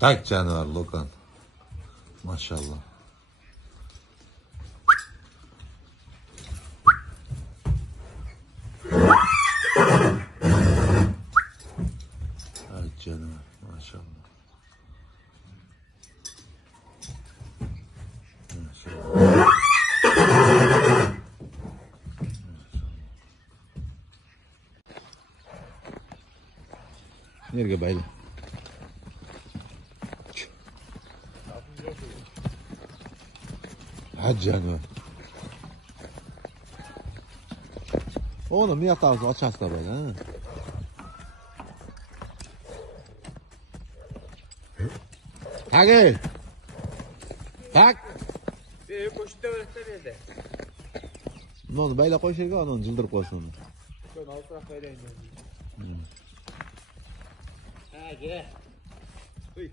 Tak canavar Lokan. Maşallah. Ay canavar maşallah. Maşallah. Nereye bayla? Ha canavar. Oğlum niye tarzı açarsa böyle ha? Tak. Tak. Koşutta öğretmen nerede? Ne oldu? Bayla koy şeyge onu cıldırıp koysun onu. Şöyle altına koyayım. Ha gel. Uy.